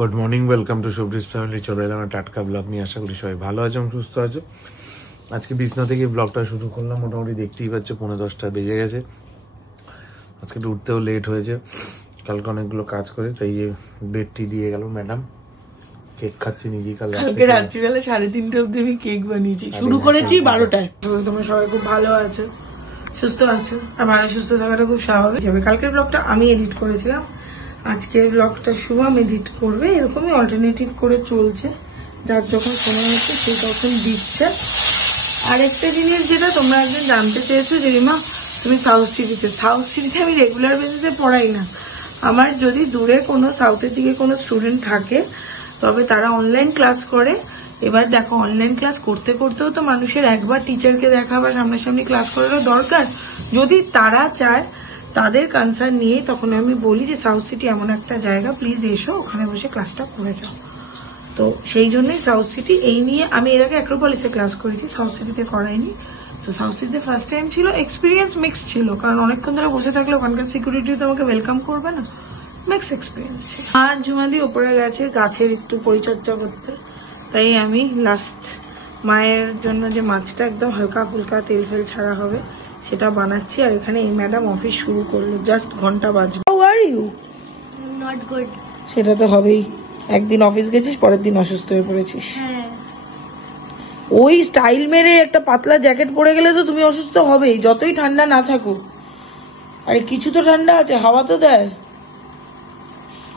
Good morning, welcome to শুভ্রিজ family. চলে এলাম টাটকা ব্লগ নিয়ে। আশা করি সবাই ভালো আছো এবং সুস্থ আছো। আজকে বিছনা থেকে ব্লগটা শুরু করলাম। মোটামুটি দেখতেই পাচ্ছ 9:30 বেজে গেছে। আজকে উঠতেও লেট হয়েছে, কালকে অনেকগুলো কাজ করে, তাই বেডটি দিয়ে গেল ম্যাডাম। কেক খাচ্ছি নিজেই। কালকে রাত্রিবেলা 3:30 অব্দি আমি কেক বানিয়েছি, শুরু করেছি 12টায়। তোমরা সবাই খুব ভালো আছো, সুস্থ আছো, আর ভালো সুস্থ থাকাটা খুব স্বাভাবিক। কালকের ব্লগটা আমি এডিট করেছিলাম, আজকের ব্লগটা শুভম এডিট করবে। এরকমই অল্টারনেটিভ করে চলছে, যার যখন সময় হচ্ছে সেই তখন দিচ্ছে। আরেকটা জিনিস যেটা তোমরা একদিন জানতে চেয়েছো যে রিমা তুমি সাউথ সিটিতে আমি রেগুলার বেসিসে পড়াই না। আমার যদি দূরে কোনো সাউথের দিকে কোনো স্টুডেন্ট থাকে তবে তারা অনলাইন ক্লাস করে। এবার দেখো, অনলাইন ক্লাস করতে করতেও তো মানুষের একবার টিচারকে দেখা বা সামনাসামনি ক্লাস করারও দরকার। যদি তারা চায় তাদের কনসার্ন নিয়ে তখন আমি বলি যে সাউথ সিটি এমন একটা জায়গা, প্লিজ এসো, ওখানে বসে ক্লাসটা করে যাও। তো সেই জন্যই সাউথ সিটি এই নিয়ে আমি এর আগে অ্যাক্রোপলিসে ক্লাস করেছি, সাউথ সিটিতে করাইনি। তো সাউথ সিটিতে ফার্স্ট টাইম ছিল, এক্সপিরিয়েন্স মিক্স ছিল, কারণ অনেকক্ষণ ধরে বসে থাকলে ওখানকার সিকিউরিটি তো আমাকে ওয়েলকাম করবে না, মিক্স এক্সপিরিয়েন্স ছিল। আর ঝুমাদি ওপরে গেছে গাছের একটু পরিচর্যা করতে, তাই আমি লাস্ট মায়ের জন্য যে মাছটা একদম হালকা ফুলকা তেল ফেল ছাড়া হবে সেটা বানাচ্ছি। আর এখানে এই ম্যাডাম অফিস শুরু করলো, জাস্ট ঘন্টা বাজলো। How are you? Not good. সেটা তো হবেই, একদিন অফিস গেছিস, পরের দিন অসুস্থ হয়ে পড়েছিস। হ্যাঁ, ওই স্টাইল মেরে একটা পাতলা জ্যাকেট পরে গেলে তো তুমি অসুস্থ হবেই, যতই ঠান্ডা না থাকুক। আরে কিছু তো ঠান্ডা আছে, হাওয়া তো দেয়।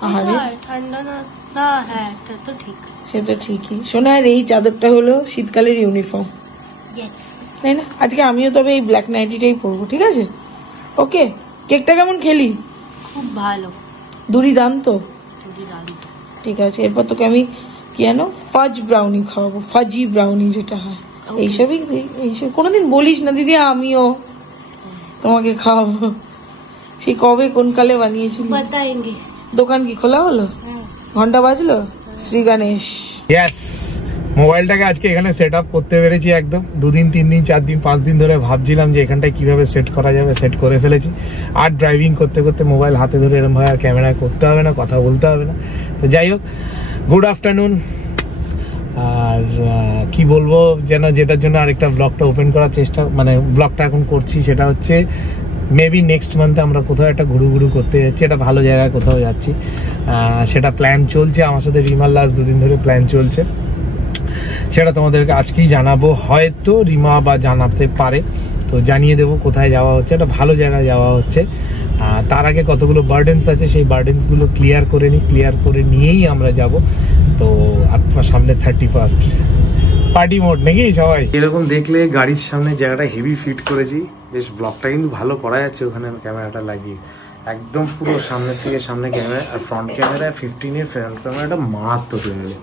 আরে ঠান্ডা না না, হ্যাঁ এটা তো ঠিক। সে তো ঠিকই। শোনা, আর এই চাদরটা হলো শীতকালের ইউনিফর্ম, ইয়েস, তাই না? আজকে আমিও তবে এই ব্ল্যাক নাইটিটাই পরবো, ঠিক আছে? ওকে। কেকটা কেমন খেলি? খুব ভালো, দুর্দান্ত। দুর্দান্ত। ঠিক আছে, এরপর তোকে আমি কি জানো ফাজ ব্রাউনি খাওয়াবো, ফাজি ব্রাউনি যেটা হয়। এইসবই এইসব কোনোদিন বলিস না দিদি, আমিও তোমাকে খাওয়াবো। সেই কবে কোন কালে বানিয়েছিলি? বাতায়েঙ্গে। দোকান কি খোলা হলো? ঘন্টা বাজলো? শ্রী গণেশ। ইয়েস, মোবাইলটাকে আজকে এখানে সেট আপ করতে পেরেছি। একদম 2 দিন 3 দিন 4 দিন 5 দিন ধরে ভাবছিলাম যে এখানটায় কিভাবে সেট করা যাবে, সেট করে ফেলেছি। আর ড্রাইভিং করতে করতে মোবাইল হাতে ধরে এরকম ভাবে আর ক্যামেরা করতে হবে না, কথা বলতে হবে না। তো যাই হোক, গুড আফটারনুন। আর কি বলবো যেন, যেটার জন্য আরেকটা ব্লগটা ওপেন করার চেষ্টা, মানে ব্লগটা এখন করছি, সেটা হচ্ছে মেবি নেক্সট মান্থে আমরা কোথাও একটা ঘুরু করতে যাচ্ছি, একটা ভালো জায়গায় কোথাও যাচ্ছি। সেটা প্ল্যান চলছে আমার সাথে, রিমার লাস্ট 2 দিন ধরে প্ল্যান চলছে। সেটা তোমাদেরকে আজকেই জানাবো, হয়তো রিমা বা জানাতে পারে, তো জানিয়ে দেবো কোথায় যাওয়া হচ্ছে। একটা ভালো জায়গায় যাওয়া হচ্ছে। তার আগে কতগুলো বার্ডেন্স আছে, সেই বার্ডেন্সগুলো ক্লিয়ার করে নিই, ক্লিয়ার করে নিয়েই আমরা যাব। তো আপনার সামনে 31st পার্টি মোড নাকি সবাই। এরকম দেখলে গাড়ির সামনে জায়গাটা হেভি ফিট করেছি, বেশ ব্লগটা কিন্তু ভালো করা যাচ্ছে ওখানে ক্যামেরাটা লাগিয়ে। একদম পুরো সামনের থেকে সামনে ক্যামেরা, আর ফ্রন্ট ক্যামেরা 15-এর ফ্রন্ট ক্যামেরাটা মারাত্মক লেভেলে।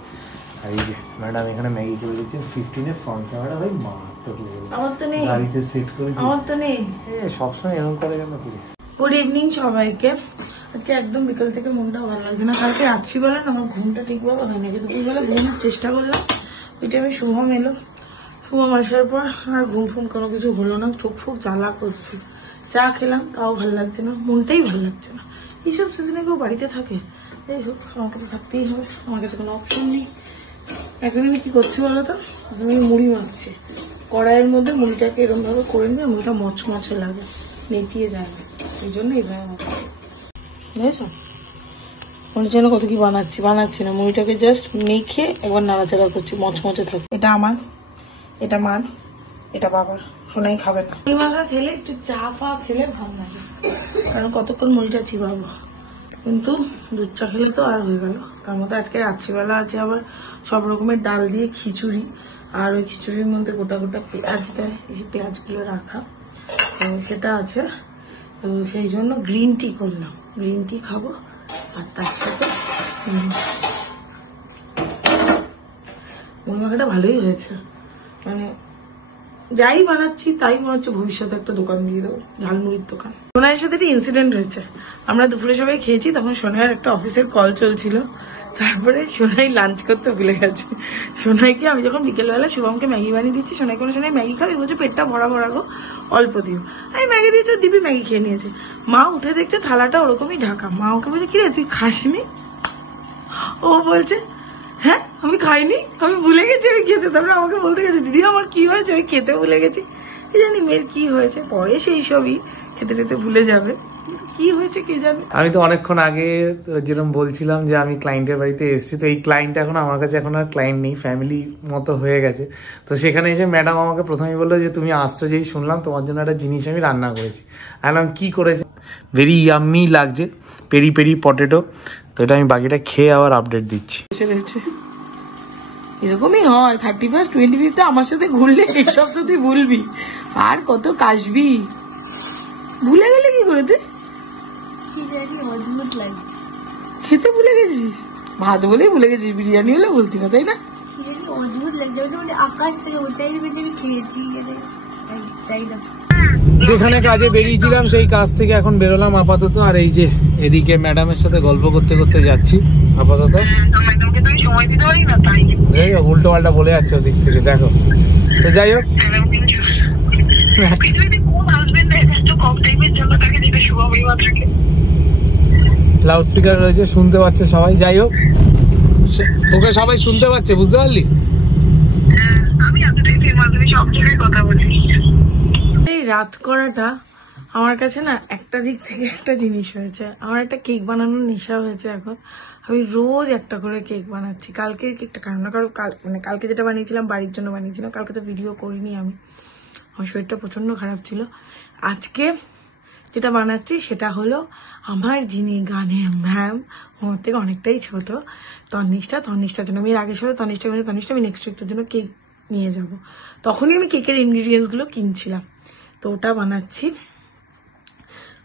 আর এই যে ম্যাডাম এখানে ম্যাগি করে দিচ্ছেন, 15-এর ফ্রন্ট ক্যামেরা ভাই মারাত্মক লেভেলে। আমার তো নেই, গাড়িতে সেট করেছি। আমার তো নেই। সবসময় এরকম করে কেন কি? গুড ইভিনিং সবাইকে। আজকে একদম বিকাল থেকে মনটা ভালো লাগছে না। কালকে রাত্রিবেলা না আমার ঘুমটা ঠিকভাবে হয় না, কিন্তু দুপুরবেলা ঘুমানোর চেষ্টা করলাম। ওই টাইমে শুভম এলো, শুভম আসার পর আর ঘুম কোনো কিছু হলো না, চোখ ফোক জ্বালা করছে। চা খেলাম, তাও ভালো লাগছে না, মনটাই ভালো লাগছে না। এইসব সিজনে কেউ বাড়িতে থাকে? যাই হোক, আমাকে তো থাকতেই হবে, আমার কাছে কোনো অপশন নেই। এখন আমি কি করছি বলতো, আমি মুড়ি মাখছি। কড়াইয়ের মধ্যে মুড়িটাকে এরকম ভাবে করে নিয়ে মুড়িটা মচমচে লাগে, নেতিয়ে যায় না, এই জন্য এইভাবে মাখছি। বুঝেছো? মনে যেন কত কি বানাচ্ছি না, মুড়িটাকে জাস্ট মেখে একবার নাড়াচাড়া করছি, মচমচে থাকে। এটা আমার, এটা মার, এটা বাবার। শোনাই খাবে না মুড়ি মাখা খেলে, একটু চা ফা খেলে ভালো লাগে, কারণ কতক্ষণ মুড়িটা চিবাবো। কিন্তু দুধ চা খেলে তো আর হয়ে গেল। তার মধ্যে আজকে রাত্রিবেলা আছে আবার সব রকমের ডাল দিয়ে খিচুড়ি, আর ওই খিচুড়ির মধ্যে গোটা গোটা পেঁয়াজ দেয়, এই যে পেঁয়াজগুলো রাখা, তো সেটা আছে। তো সেই জন্য গ্রিন টি করলাম, গ্রিন টি খাবো। আর তার সাথে মুড়ি মাখাটা ভালোই হয়েছে, মানে যাই বানাচ্ছি তাই মনে হচ্ছে ভবিষ্যতে একটা দোকান দিয়ে দেবো, ঝালমুড়ির দোকান। সোনাইয়ের সাথে একটা ইনসিডেন্ট হয়েছে। আমরা দুপুরে সবাই খেয়েছি, তখন সোনাইয়ের একটা অফিসের কল চলছিল। তারপরে সোনাই লাঞ্চ করতে ভুলে গেছে। সোনাইকে আমি যখন বিকেলবেলা শুভমকে ম্যাগি বানিয়ে দিচ্ছি, সোনাই কোনো সোনাই ম্যাগি খাবে, বলছে পেটটা ভরা ভরা গো, অল্প দিও। আমি ম্যাগি দিয়েছি, দিবি ম্যাগি খেয়ে নিয়েছে। মা উঠে দেখছে থালাটা ওরকমই ঢাকা। মা ওকে বলছে, কি রে তুই খাসনি? ও বলছে হ্যাঁ আমি খাইনি, আমি ভুলে গেছি আমি খেতে। তারপরে আমাকে বলতে গেছে দিদি আমার কি হয়েছে, আমি খেতে ভুলে গেছি। কি জানি মেয়ের কি হয়েছে, বয়স এইসবই, খেতে খেতে ভুলে যাবে, কি হয়েছে কে জানে। আমি তো অনেকক্ষণ আগে যেরকম বলছিলাম যে আমি ক্লায়েন্টের বাড়িতে এসেছি, তো এই ক্লায়েন্ট এখন আমার কাছে এখন আর ক্লায়েন্ট নেই, ফ্যামিলি মতো হয়ে গেছে। তো সেখানে এসে ম্যাডাম আমাকে প্রথমেই বললো যে তুমি আসছো, যেই শুনলাম তোমার জন্য একটা জিনিস আমি রান্না করেছি। আমি কি করেছি, ভেরি ইয়াম্মি লাগছে, পেরি পেরি পটেটো। তো এটা আমি বাকিটা খেয়ে আবার আপডেট দিচ্ছি। এরকমই হয়, 31st 25th আমার সাথে ঘুরলে এইসব তো তুই ভুলবি, আর কত কাশবি। ভুলে গেলে কি করে তুই, অদ্ভুত লাগছে, খেতে ভুলে গেছিস? ভাত বলেই ভুলে গেছিস, বিরিয়ানি হলে বলতি না তাই না? অদ্ভুত লাগছে, মানে আকাশ থেকে উঁচাই পেয়েছি আমি খেয়েছি, তাই না। যেখানে কাজে বেরিয়েছিলাম সেই কাজ থেকে এখন বেরোলাম আপাতত, আর এই যে এদিকে ম্যাডামের সাথে গল্প করতে করতে যাচ্ছি আপাতত। উল্টো পাল্টা বলে যাচ্ছে ওদিক থেকে, দেখো। তো যাই হোক, লাউড স্পিকার রয়েছে, শুনতে পাচ্ছে সবাই। যাই হোক, তোকে সবাই শুনতে পাচ্ছে, বুঝতে পারলি? এই রাত করাটা আমার কাছে না একটা দিক থেকে একটা জিনিস হয়েছে, আমার একটা কেক বানানোর নেশা হয়েছে এখন। আমি রোজ একটা করে কেক বানাচ্ছি। কালকের কেকটা কারণ না কারো মানে কালকে যেটা বানিয়েছিলাম বাড়ির জন্য বানিয়েছিলাম, কালকে তো ভিডিও করিনি আমি, আমার শরীরটা প্রচন্ড খারাপ ছিল। আজকে যেটা বানাচ্ছি সেটা হলো আমার যিনি গানের ম্যাম, আমার থেকে অনেকটাই ছোট, তন্নিষ্ঠার জন্য। আমি এর আগের সাথে তন্নিষ্ঠা আমি নেক্সট উইকের জন্য কেক নিয়ে যাব, তখনই আমি কেকের ইনগ্রিডিয়েন্টস গুলো কিনছিলাম, তো ওটা বানাচ্ছি।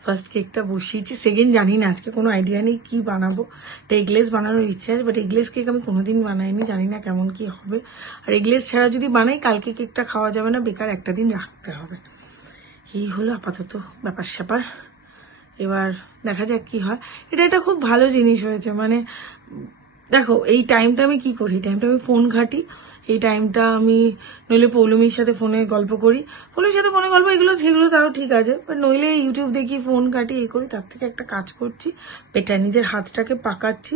ফার্স্ট কেকটা বসিয়েছি, সেকেন্ড জানি না, আজকে কোনো আইডিয়া নেই কি বানাবো। একটা এগলেস বানানোর ইচ্ছা আছে, বাট এগলেস কেক আমি কোনোদিন বানাইনি, জানি না কেমন কি হবে। আর এগলেস ছাড়া যদি বানাই কালকে কেকটা খাওয়া যাবে না, বেকার একটা দিন রাখতে হবে। এই হলো আপাতত ব্যাপার স্যাপার, এবার দেখা যাক কি হয়। এটা খুব ভালো জিনিস হয়েছে, মানে দেখো এই টাইমটা আমি কি করি, টাইমটা আমি ফোন ঘাঁটি, এই টাইমটা আমি নইলে পৌলমীর সাথে ফোনে গল্প করি, পৌলমীর সাথে ফোনে গল্প এগুলো সেগুলো তাও ঠিক আছে, বাট নইলে ইউটিউব দেখি, ফোন ঘাঁটি, এই করি। তার থেকে একটা কাজ করছি, বেটার নিজের হাতটাকে পাকাচ্ছি।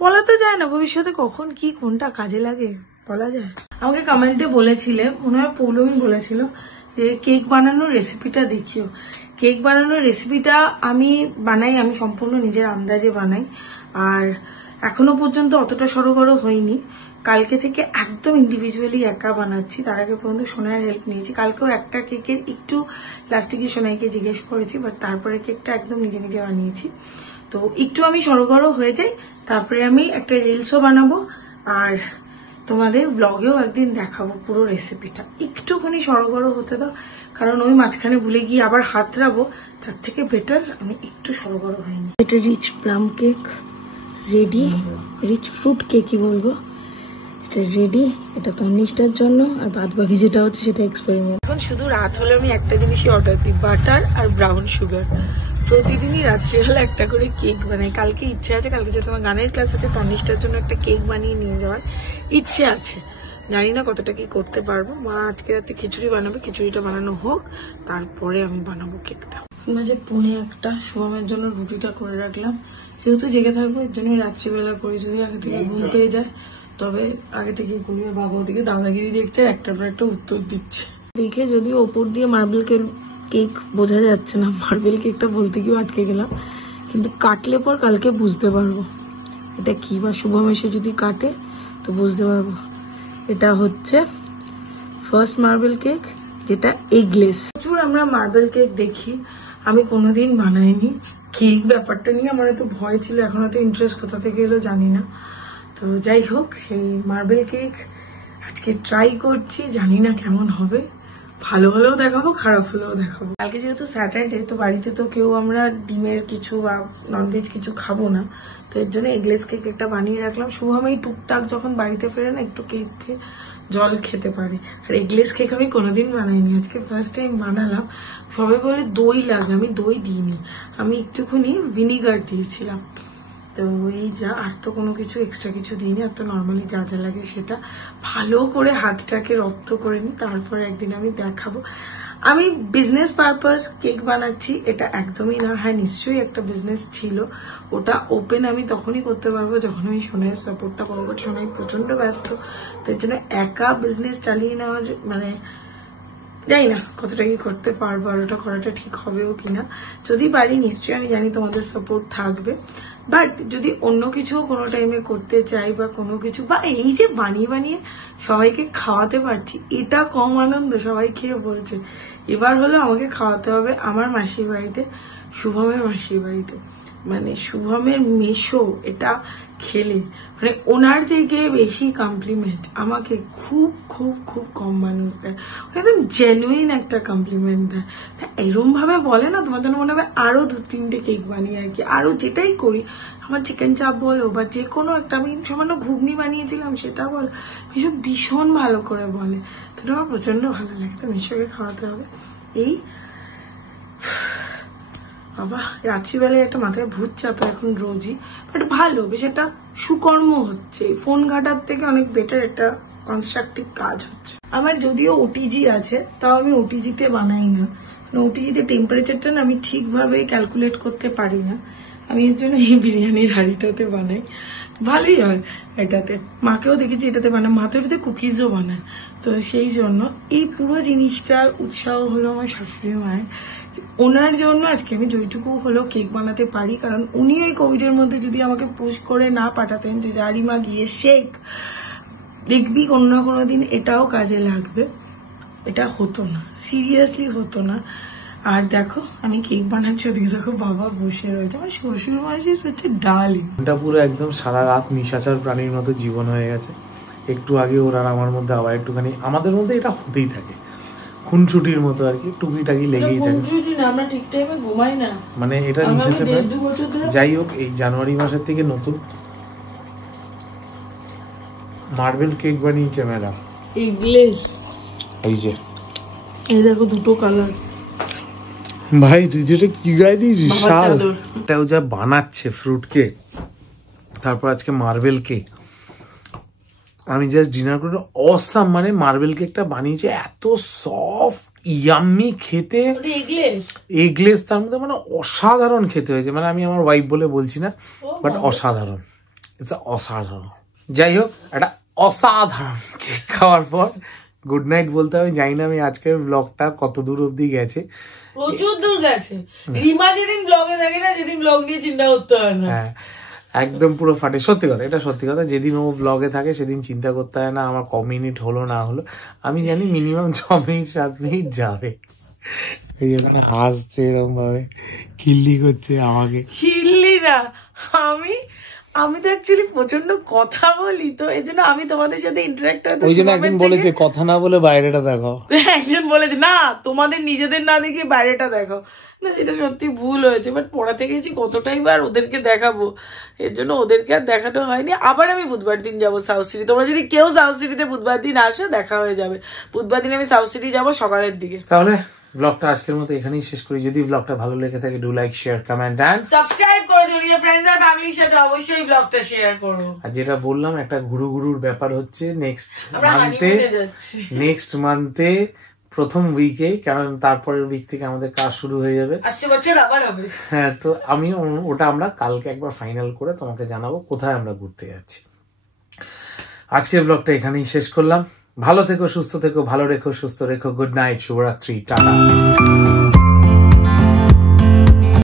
বলা তো যায় না ভবিষ্যতে কখন কি কোনটা কাজে লাগে, বলা যায়। আমাকে কমেন্টে বলেছিলে, মনে হয় পৌলমী বলেছিল যে কেক বানানোর রেসিপিটা দেখিও। কেক বানানোর রেসিপিটা আমি বানাই, আমি সম্পূর্ণ নিজের আন্দাজে বানাই, আর এখনো পর্যন্ত অতটা সড়গড় হয়নি। কালকে থেকে একদম ইন্ডিভিজুয়ালি একা বানাচ্ছি, তার আগে পর্যন্ত সোনার হেল্প নিয়েছি। কালকেও একটা কেকের একটু লাস্টিকে সোনাইকে জিজ্ঞেস করেছি, বাট তারপরে কেকটা একদম নিজে নিজে বানিয়েছি। তো একটু আমি সড়গড় হয়ে যাই, তারপরে আমি একটা রিলসও বানাবো, আর তোমাদের ব্লগেও একদিন দেখাবো পুরো রেসিপিটা। একটুখানি সড়গড় হতে দাও, কারণ ওই মাঝখানে ভুলে গিয়ে আবার হাতড়াবো, তার থেকে বেটার আমি একটু সড়গড় হইনি। এটা rich plum cake ready, rich fruit কেকই বলবো, এটা রেডি। এটা তন্নিষ্ঠার জন্য, আর বাদ বাকি যেটা হচ্ছে সেটা এক্সপেরিমেন্ট। এখন শুধু রাত হলে আমি একটা জিনিসই অর্ডার দিই, বাটার আর ব্রাউন সুগার। প্রতিদিনই রাত্রিবেলা একটা করে কেক বানাই। কালকে ইচ্ছে আছে, কালকে যেহেতু আমার গানের ক্লাস আছে, তন্নিষ্ঠার জন্য একটা কেক বানিয়ে নিয়ে যাওয়ার ইচ্ছে আছে। জানি না কতটা কি করতে পারবো। মা আজকে রাতে খিচুড়ি বানাবে, খিচুড়িটা বানানো হোক, তারপরে আমি বানাবো কেকটা। মাঝে 1:45 শুভমের জন্য রুটিটা করে রাখলাম, যেহেতু জেগে থাকবো এর জন্য রাত্রিবেলা করি। যদি আগে থেকে ঘুম পেয়ে যায় তবে আগে থেকে করি। বাবা ওদিকে দাদাগিরি দেখছে, একটার পর একটা উত্তর দিচ্ছে। দেখে যদি ওপর দিয়ে মার্বেল কেক বোঝা যাচ্ছে না, মার্বেল কেকটা বলতে গিয়ে আটকে গেলাম, কিন্তু কাটলে পর কালকে বুঝতে পারবো এটা কি, বা শুভম এসে যদি কাটে তো বুঝতে পারবো। এটা হচ্ছে ফার্স্ট মার্বেল কেক, যেটা এগলেস। প্রচুর আমরা মার্বেল কেক দেখি, আমি কোনোদিন বানাইনি। কেক ব্যাপারটা নিয়ে আমার এত ভয় ছিল, এখন এত ইন্টারেস্ট কোথা থেকে এলো জানি না। তো যাই হোক, এই মার্বেল কেক আজকে ট্রাই করছি, জানি না কেমন হবে। ভালো হলেও দেখাবো, খারাপ হলেও দেখাবো। কালকে যেহেতু স্যাটারডে, তো বাড়িতে তো কেউ আমরা ডিমের কিছু বা ননভেজ কিছু খাবো না, তো এর জন্য এগলেস কেক একটা বানিয়ে রাখলাম। শুভম এই টুকটাক যখন বাড়িতে ফেরে না একটু কেক জল খেতে পারে, আর এগলেস কেক আমি কোনোদিন বানাইনি, আজকে ফার্স্ট টাইম বানালাম। সবাই বলে দই লাগে, আমি দই দিইনি, আমি একটুখানি ভিনিগার দিয়েছিলাম। তো এই যা, আর তো কোনো কিছু এক্সট্রা কিছু দিইনি, আর তো নর্মালি যা যা লাগে সেটা ভালো করে হাতটাকে রপ্ত করে নিই, তারপরে একদিন আমি দেখাবো। আমি বিজনেস পারপাস কেক বানাচ্ছি এটা একদমই না। হ্যাঁ নিশ্চয়ই একটা বিজনেস ছিল, ওটা ওপেন আমি তখনই করতে পারবো যখন আমি সোনাইয়ের সাপোর্টটা পাবো। বাট সোনাই প্রচন্ড ব্যস্ত, তার জন্য একা বিজনেস চালিয়ে নেওয়া মানে জানি না কতটা কি করতে পারবো, আর ওটা করাটা ঠিক হবেও কিনা। যদি পারি নিশ্চয়ই আমি জানি তোমাদের সাপোর্ট থাকবে। বাট যদি অন্য কিছু কোনো টাইমে করতে চাই বা কোনো কিছু, বা এই যে বানিয়ে বানিয়ে সবাইকে খাওয়াতে পারছি এটা কম আনন্দ, সবাই খেয়ে বলছে। এবার হলো আমাকে খাওয়াতে হবে আমার মাসির বাড়িতে, শুভমের মাসির বাড়িতে। মানে শুভমের মেশো এটা খেলে মানে ওনার থেকে বেশি কমপ্লিমেন্ট আমাকে খুব খুব খুব কম মানুষ দেয়। একদম জেনুইন একটা কমপ্লিমেন্ট দেয়। এরম ভাবে বলে না তোমাদের মনে হবে আরো 2-3টে কেক বানিয়ে আর কি, আরো যেটাই করি, আমার চিকেন চাপ বলো বা যে কোনো একটা, আমি সামান্য ঘুগনি বানিয়েছিলাম সেটা বলো, ভীষণ ভালো করে বলে। তো আমার প্রচন্ড ভালো লাগে। তো মিশোকে খাওয়াতে হবে। এই বাবা রাত্রিবেলায় একটা মাথায় ভূত চাপে এখন রোজই, বাট ভালো, বেশ একটা সুকর্ম হচ্ছে। ফোন ঘাটার থেকে অনেক বেটার একটা কনস্ট্রাকটিভ কাজ হচ্ছে। আমার যদিও ওটিজি আছে, তাও আমি ওটিজিতে বানাই না। ওটিজিতে টেম্পারেচারটা না আমি ঠিকভাবে ক্যালকুলেট করতে পারি না, আমি এর জন্য এই বিরিয়ানির হাঁড়িটাতে বানাই। ভালোই হয় এটাতে, মাকেও দেখেছি এটাতে বানায়, মা তো এটাতে কুকিজও বানায়। তো সেই জন্য এই পুরো জিনিসটার উৎসাহ হলো আমার শাশুড়ি মায়ের। ওনার জন্য আজকে আমি যেটুকু হলো কেক বানাতে পারি, কারণ উনি এই কোভিডের মধ্যে যদি আমাকে পুশ করে না পাঠাতেন যে জারিমা গিয়ে শেখ, দেখবি কোনো না কোনো দিন এটাও কাজে লাগবে, এটা হতো না, সিরিয়াসলি হতো না। আর দেখো আমি কেক বানাচ্ছি, ওদিকে দেখো বাবা বসে রয়েছে, আমার শ্বশুর মাসি হচ্ছে ডার্লিং। এটা পুরো একদম সারা রাত নিশাচর প্রাণীর মতো জীবন হয়ে গেছে। একটু আগে ওরা আমার মধ্যে আবার একটুখানি, আমাদের মধ্যে এটা হতেই থাকে, খুনসুটির মতো আর কি, টুকিটাকি লেগেই থাকে। আমরা ঠিক টাইমে ঘুমাই না, মানে এটা নিশাচর। যাই হোক, এই জানুয়ারি মাসের থেকে নতুন মার্বেল কেক বানিয়েছে ম্যাডাম। এগলেস, এই যে এই দেখো দুটো কালার। ভাই তুই যেটা কি গায়ে দিয়েছিস, এটাও যা বানাচ্ছে ফ্রুট কেক, তারপর আজকে মার্বেল কেক। আমি জাস্ট ডিনার করে অসাম, মানে মার্বেল কেকটা বানিয়েছে এত সফট ইয়াম্মি খেতে, এগলেস তার মধ্যে, মানে অসাধারণ খেতে হয়েছে। মানে আমি আমার ওয়াইফ বলে বলছি না, বাট অসাধারণ, ইটস অসাধারণ। যাই হোক, একটা অসাধারণ কেক খাওয়ার পর গুড নাইট বলতে হবে। জানি না আমি আজকের ব্লগটা কত দূর অব্দি গেছে, প্রচুর দূর গেছে। রিমা যেদিন ব্লগে থাকে না, যেদিন ব্লগ নিয়ে চিন্তা করতে হয় না। হ্যাঁ একদম পুরো ফাটে, সত্যি কথা, এটা সত্যি কথা। যেদিন ও ব্লগে থাকে সেদিন চিন্তা করতে হয় না আমার ক মিনিট হলো না হলো, আমি জানি মিনিমাম 6 মিনিট 7 মিনিট যাবে। এই জন্য হাসছে এরকম ভাবে, খিল্লি করছে আমাকে। খিল্লি না, আমি তো অ্যাকচুয়ালি প্রচন্ড কথা বলি, তো এই জন্য আমি তোমাদের সাথে ইন্টারাক্ট হয়। ওই জন্য একজন বলেছে কথা না বলে বাইরেটা দেখো, একজন বলেছে না তোমাদের নিজেদের না দেখে বাইরেটা দেখো। না সেটা সত্যি ভুল হয়েছে, বাট পড়াতে গেছি কতটাই বার ওদেরকে দেখাবো, এর জন্য ওদেরকে আর দেখানো হয়নি। আবার আমি বুধবার দিন যাবো সাউথ সিটি, তোমরা যদি কেউ সাউথ সিটিতে বুধবার দিন আসো দেখা হয়ে যাবে। বুধবার দিন আমি সাউথ সিটি যাবো সকালের দিকে। তাহলে ব্লগটা আজকের মতো এখানেই শেষ করি। যদি ব্লগটা ভালো লেগে থাকে do like share comment and subscribe করে দিও, নিজের ফ্রেন্ডস আর ফ্যামিলির সাথে অবশ্যই ব্লগটা শেয়ার করো। আর যেটা বললাম একটা গুরুর ব্যাপার হচ্ছে, নেক্সট মান্থে প্রথম উইকে, কারণ তারপরের উইক থেকে আমাদের কাজ শুরু হয়ে যাবে, আসছে বছর আবার হবে। হ্যাঁ, তো আমি ওটা আমরা কালকে একবার ফাইনাল করে তোমাকে জানাবো কোথায় আমরা ঘুরতে যাচ্ছি। আজকের ব্লগটা এখানেই শেষ করলাম। ভালো থেকো, সুস্থ থেকো, ভালো রেখো, সুস্থ রেখো। গুড নাইট, শুভরাত্রি, টাটা।